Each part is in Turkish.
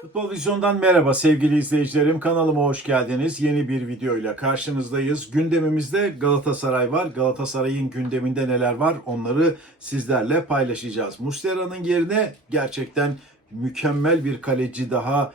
Futbol Vizyon'dan merhaba sevgili izleyicilerim. Kanalıma hoş geldiniz. Yeni bir videoyla karşınızdayız. Gündemimizde Galatasaray var. Galatasaray'ın gündeminde neler var onları sizlerle paylaşacağız. Muslera'nın yerine gerçekten mükemmel bir kaleci daha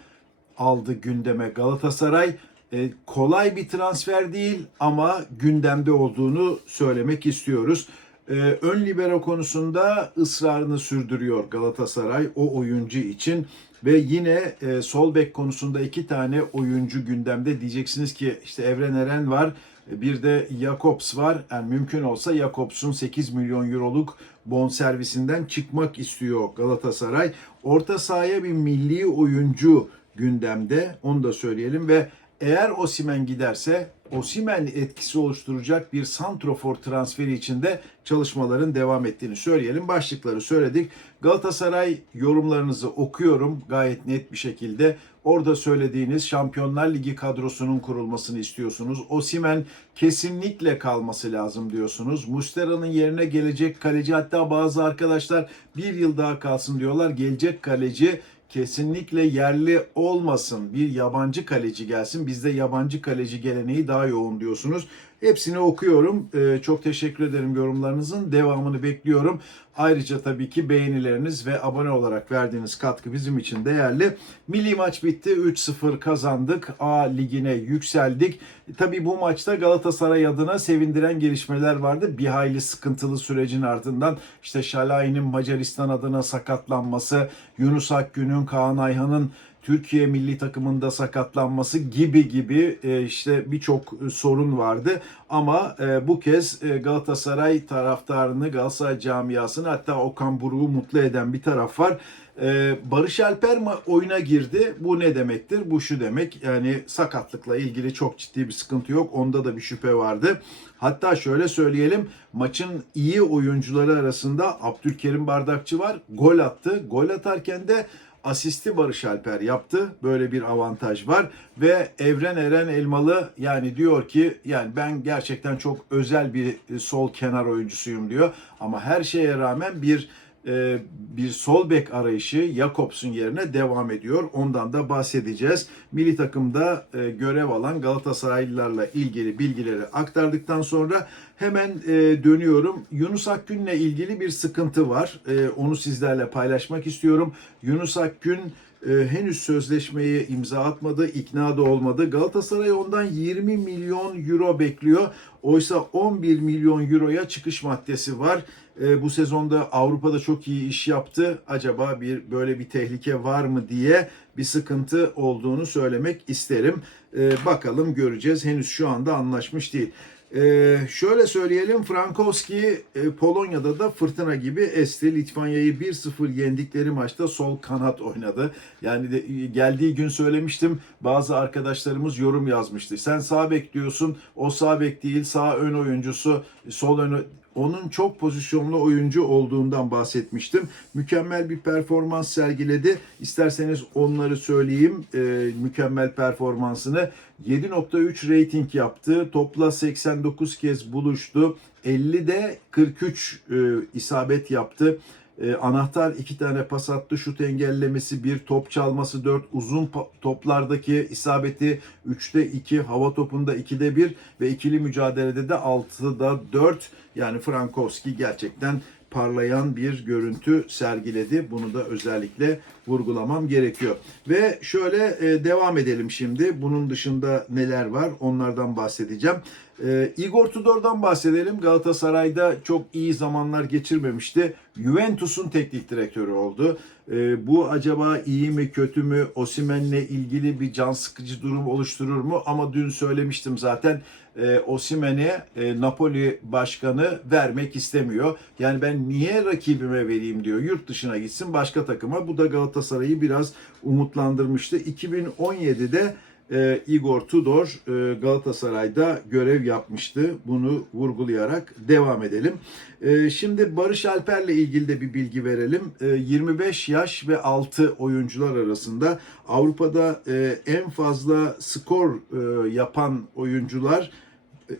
aldı gündeme Galatasaray. E, kolay bir transfer değil ama gündemde olduğunu söylemek istiyoruz. E, ön libero konusunda ısrarını sürdürüyor Galatasaray o oyuncu için ve yine e, sol bek konusunda iki tane oyuncu gündemde diyeceksiniz ki işte Evren Eren var bir de Jakobs var. Yani mümkün olsa Jakobs'un 8 milyon euroluk bonservisinden çıkmak istiyor Galatasaray. Orta sahaya bir milli oyuncu gündemde onu da söyleyelim ve eğer Osimen giderse Osimen etkisi oluşturacak bir santrofor transferi için de çalışmaların devam ettiğini söyleyelim. Başlıkları söyledik. Galatasaray yorumlarınızı okuyorum gayet net bir şekilde. Orada söylediğiniz Şampiyonlar Ligi kadrosunun kurulmasını istiyorsunuz. Osimen kesinlikle kalması lazım diyorsunuz. Mustera'nın yerine gelecek kaleci hatta bazı arkadaşlar bir yıl daha kalsın diyorlar. Gelecek kaleci kesinlikle yerli olmasın. Bir yabancı kaleci gelsin. Bizde yabancı kaleci geleneği daha yoğun diyorsunuz. Hepsini okuyorum. Ee, çok teşekkür ederim yorumlarınızın. Devamını bekliyorum. Ayrıca tabii ki beğenileriniz ve abone olarak verdiğiniz katkı bizim için değerli. Milli maç bitti. 3-0 kazandık. A ligine yükseldik. Tabii bu maçta Galatasaray adına sevindiren gelişmeler vardı. Bir hayli sıkıntılı sürecin ardından işte Şalay'ın Macaristan adına sakatlanması, Yunus Akgün'ün, Kaan Ayhan'ın Türkiye milli takımında sakatlanması gibi gibi e, işte birçok sorun vardı. Ama e, bu kez e, Galatasaray taraftarını, Galatasaray camiasını hatta Okan Buruk'u mutlu eden bir taraf var. Barış Alper mi oyuna girdi? Bu ne demektir? Bu şu demek yani sakatlıkla ilgili çok ciddi bir sıkıntı yok. Onda da bir şüphe vardı. Hatta şöyle söyleyelim maçın iyi oyuncuları arasında Abdülkerim Bardakçı var. Gol attı. Gol atarken de asisti Barış Alper yaptı. Böyle bir avantaj var ve Evren Eren Elmalı yani diyor ki yani ben gerçekten çok özel bir sol kenar oyuncusuyum diyor. Ama her şeye rağmen bir bir sol bek arayışı Jakobs'un yerine devam ediyor. Ondan da bahsedeceğiz. Milli takımda e, görev alan Galatasaraylılarla ilgili bilgileri aktardıktan sonra hemen e, dönüyorum. Yunus Akgün'le ilgili bir sıkıntı var. Onu sizlerle paylaşmak istiyorum. Yunus Akgün henüz sözleşmeyi imza atmadı, ikna da olmadı. Galatasaray ondan 20 milyon euro bekliyor. Oysa 11 milyon euroya çıkış maddesi var. Bu sezonda Avrupa'da çok iyi iş yaptı. Acaba bir böyle bir tehlike var mı diye bir sıkıntı olduğunu söylemek isterim. Bakalım göreceğiz. Henüz şu anda anlaşmış değil. Ee, şöyle söyleyelim Frankowski e, Polonya'da da fırtına gibi esti. Litvanya'yı 1-0 yendikleri maçta sol kanat oynadı. Yani de, geldiği gün söylemiştim bazı arkadaşlarımız yorum yazmıştı. Sen sağ bek diyorsun o sağ bek değil sağ ön oyuncusu sol ön onun çok pozisyonlu oyuncu olduğundan bahsetmiştim. Mükemmel bir performans sergiledi. İsterseniz onları söyleyeyim. E, mükemmel performansını 7.3 rating yaptı. Topla 89 kez buluştu. 50'de 43 e, isabet yaptı. E, anahtar iki tane pas attı. Şut engellemesi bir, top çalması 4, uzun toplardaki isabeti 3'te 2, hava topunda 2'de 1 ve ikili mücadelede de 6'da 4. Yani Frankowski gerçekten parlayan bir görüntü sergiledi. Bunu da özellikle vurgulamam gerekiyor. Ve şöyle e, devam edelim şimdi. Bunun dışında neler var onlardan bahsedeceğim. E, Igor Tudor'dan bahsedelim. Galatasaray'da çok iyi zamanlar geçirmemişti. Juventus'un teknik direktörü oldu. E, bu acaba iyi mi kötü mü? Osimen'le ilgili bir can sıkıcı durum oluşturur mu? Ama dün söylemiştim zaten e, Osimen'e e, Napoli başkanı vermek istemiyor. Yani ben niye rakibime vereyim diyor. Yurt dışına gitsin başka takıma. Bu da Galatasaray'ı biraz umutlandırmıştı. 2017'de e, Igor Tudor e, Galatasaray'da görev yapmıştı. Bunu vurgulayarak devam edelim. E, şimdi Barış Alper'le ilgili de bir bilgi verelim. E, 25 yaş ve altı oyuncular arasında Avrupa'da e, en fazla skor e, yapan oyuncular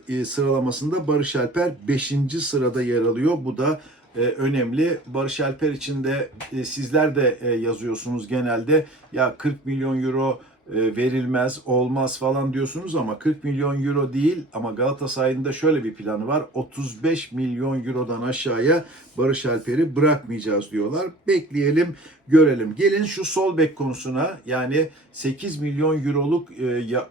e, sıralamasında Barış Alper 5. sırada yer alıyor. Bu da e, önemli. Barış Alper için de e, sizler de yazıyorsunuz genelde. Ya 40 milyon euro verilmez, olmaz falan diyorsunuz ama 40 milyon euro değil ama Galatasaray'ın da şöyle bir planı var. 35 milyon eurodan aşağıya Barış Alper'i bırakmayacağız diyorlar. Bekleyelim, görelim. Gelin şu sol bek konusuna yani 8 milyon euroluk e,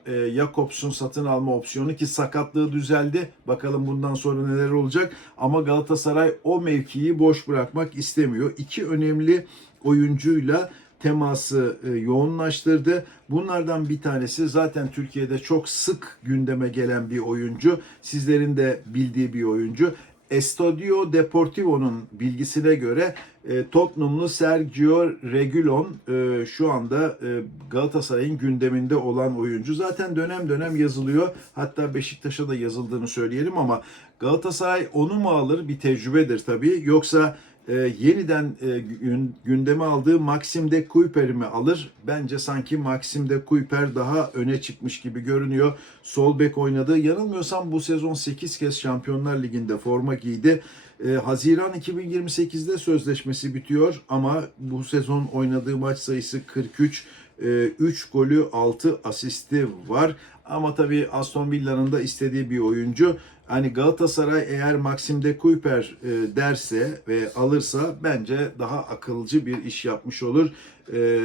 e, Jakobs'un satın alma opsiyonu ki sakatlığı düzeldi. Bakalım bundan sonra neler olacak. Ama Galatasaray o mevkiyi boş bırakmak istemiyor. İki önemli oyuncuyla teması e, yoğunlaştırdı. Bunlardan bir tanesi zaten Türkiye'de çok sık gündeme gelen bir oyuncu. Sizlerin de bildiği bir oyuncu. Estadio Deportivo'nun bilgisine göre e, Tottenham'lı Sergio Reguilon e, şu anda e, Galatasaray'ın gündeminde olan oyuncu. Zaten dönem dönem yazılıyor. Hatta Beşiktaş'a da yazıldığını söyleyelim ama Galatasaray onu mu alır? Bir tecrübedir tabii. Yoksa e, yeniden e, gün- gündeme aldığı Maxim de Kuyper'i mi alır? Bence sanki Maxim de Kuyper daha öne çıkmış gibi görünüyor. Sol bek oynadı. Yanılmıyorsam bu sezon 8 kez Şampiyonlar Ligi'nde forma giydi. E, Haziran 2028'de sözleşmesi bitiyor ama bu sezon oynadığı maç sayısı 43. 3 golü 6 asisti var. Ama tabii Aston Villa'nın da istediği bir oyuncu. Hani Galatasaray eğer Maxim de Kuyper e, derse ve alırsa bence daha akılcı bir iş yapmış olur. E,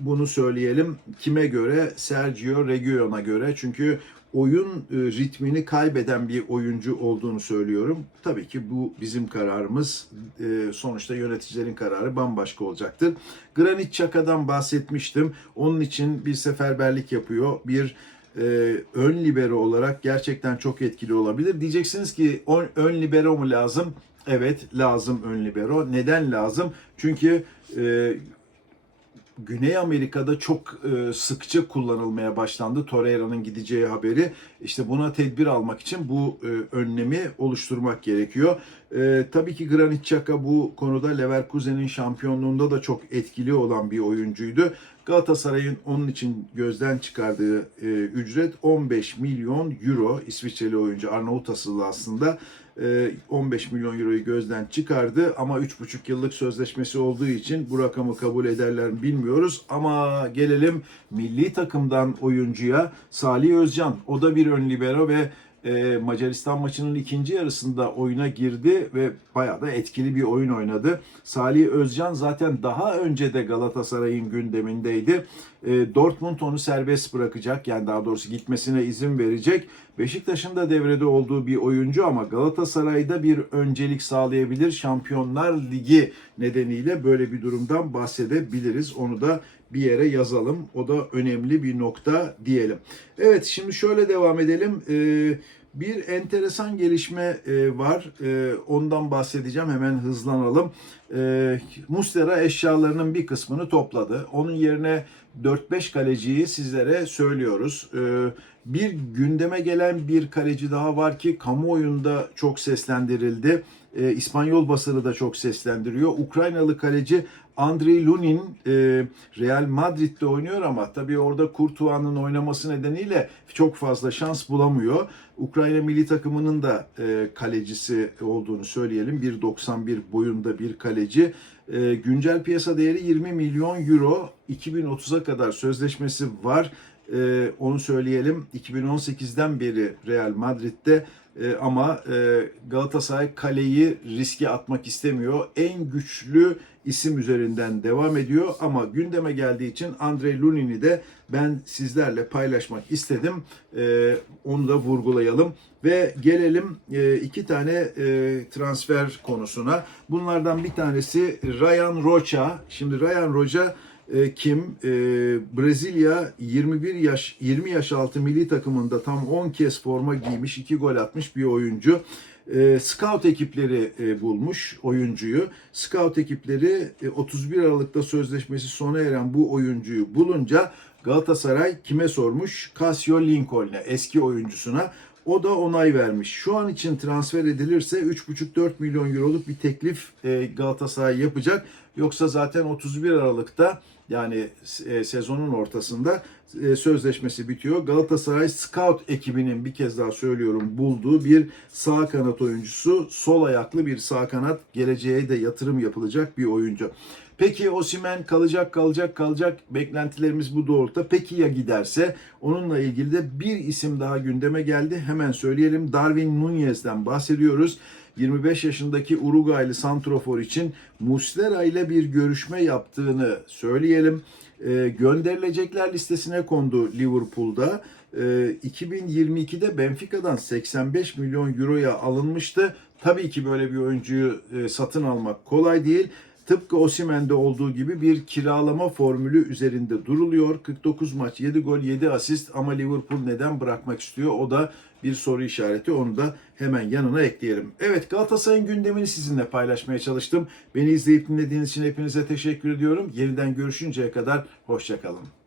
bunu söyleyelim. Kime göre? Sergio Reguilon'a göre. Çünkü oyun e, ritmini kaybeden bir oyuncu olduğunu söylüyorum. Tabii ki bu bizim kararımız. E, sonuçta yöneticilerin kararı bambaşka olacaktır. Granit Xhaka'dan bahsetmiştim. Onun için bir seferberlik yapıyor. Bir e, ön libero olarak gerçekten çok etkili olabilir. Diyeceksiniz ki ön, ön libero mu lazım? Evet lazım ön libero. Neden lazım? Çünkü e, Güney Amerika'da çok e, sıkça kullanılmaya başlandı. Torreira'nın gideceği haberi. İşte buna tedbir almak için bu e, önlemi oluşturmak gerekiyor. E, tabii ki Granit Xhaka bu konuda Leverkusen'in şampiyonluğunda da çok etkili olan bir oyuncuydu. Galatasaray'ın onun için gözden çıkardığı e, ücret 15 milyon euro. İsviçreli oyuncu Arnavut asıllı aslında. E, 15 milyon euroyu gözden çıkardı ama 3,5 yıllık sözleşmesi olduğu için bu rakamı kabul ederler mi bilmiyoruz. Ama gelelim milli takımdan oyuncuya Salih Özcan. O da bir ön libero ve e, Macaristan maçının ikinci yarısında oyuna girdi ve bayağı da etkili bir oyun oynadı. Salih Özcan zaten daha önce de Galatasaray'ın gündemindeydi. E, Dortmund onu serbest bırakacak yani daha doğrusu gitmesine izin verecek. Beşiktaş'ın da devrede olduğu bir oyuncu ama Galatasaray'da bir öncelik sağlayabilir. Şampiyonlar Ligi nedeniyle böyle bir durumdan bahsedebiliriz. Onu da bir yere yazalım. O da önemli bir nokta diyelim. Evet şimdi şöyle devam edelim. Ee, bir enteresan gelişme e, var. E, ondan bahsedeceğim. Hemen hızlanalım. E, Mustera eşyalarının bir kısmını topladı. Onun yerine 4-5 kaleciyi sizlere söylüyoruz. E, bir gündeme gelen bir kaleci daha var ki kamuoyunda çok seslendirildi. E, İspanyol basını da çok seslendiriyor. Ukraynalı kaleci Andriy Lunin e, Real Madrid'de oynuyor ama tabii orada Courtois'ın oynaması nedeniyle çok fazla şans bulamıyor. Ukrayna milli takımının da e, kalecisi olduğunu söyleyelim. 1.91 boyunda bir kaleci. E, güncel piyasa değeri 20 milyon euro. 2030'a kadar sözleşmesi var. E, onu söyleyelim. 2018'den beri Real Madrid'de e, ama e, Galatasaray kaleyi riske atmak istemiyor. En güçlü isim üzerinden devam ediyor ama gündeme geldiği için Andrei Lunin'i de ben sizlerle paylaşmak istedim. E, onu da vurgulayalım ve gelelim e, iki tane e, transfer konusuna. Bunlardan bir tanesi Ryan Rocha. Şimdi Ryan Rocha e, kim? E, Brezilya 21 yaş 20 yaş altı milli takımında tam 10 kez forma giymiş, 2 gol atmış bir oyuncu. E, scout ekipleri e, bulmuş oyuncuyu. Scout ekipleri e, 31 Aralık'ta sözleşmesi sona eren bu oyuncuyu bulunca Galatasaray kime sormuş? Casio Lincoln'e, eski oyuncusuna. O da onay vermiş. Şu an için transfer edilirse 3,5-4 milyon euroluk bir teklif e, Galatasaray yapacak. Yoksa zaten 31 Aralık'ta yani e, sezonun ortasında e, sözleşmesi bitiyor. Galatasaray Scout ekibinin bir kez daha söylüyorum bulduğu bir sağ kanat oyuncusu. Sol ayaklı bir sağ kanat. Geleceğe de yatırım yapılacak bir oyuncu. Peki Osimen kalacak kalacak kalacak beklentilerimiz bu doğrultuda. Peki ya giderse? Onunla ilgili de bir isim daha gündeme geldi. Hemen söyleyelim. Darwin Nunez'den bahsediyoruz. 25 yaşındaki Uruguaylı santrofor için Muslera ile bir görüşme yaptığını söyleyelim. E, gönderilecekler listesine kondu Liverpool'da. E, 2022'de Benfica'dan 85 milyon euroya alınmıştı. Tabii ki böyle bir oyuncuyu e, satın almak kolay değil. Tıpkı Osimen'de olduğu gibi bir kiralama formülü üzerinde duruluyor. 49 maç, 7 gol, 7 asist ama Liverpool neden bırakmak istiyor? O da bir soru işareti. Onu da hemen yanına ekleyelim. Evet Galatasaray'ın gündemini sizinle paylaşmaya çalıştım. Beni izleyip dinlediğiniz için hepinize teşekkür ediyorum. Yeniden görüşünceye kadar hoşçakalın.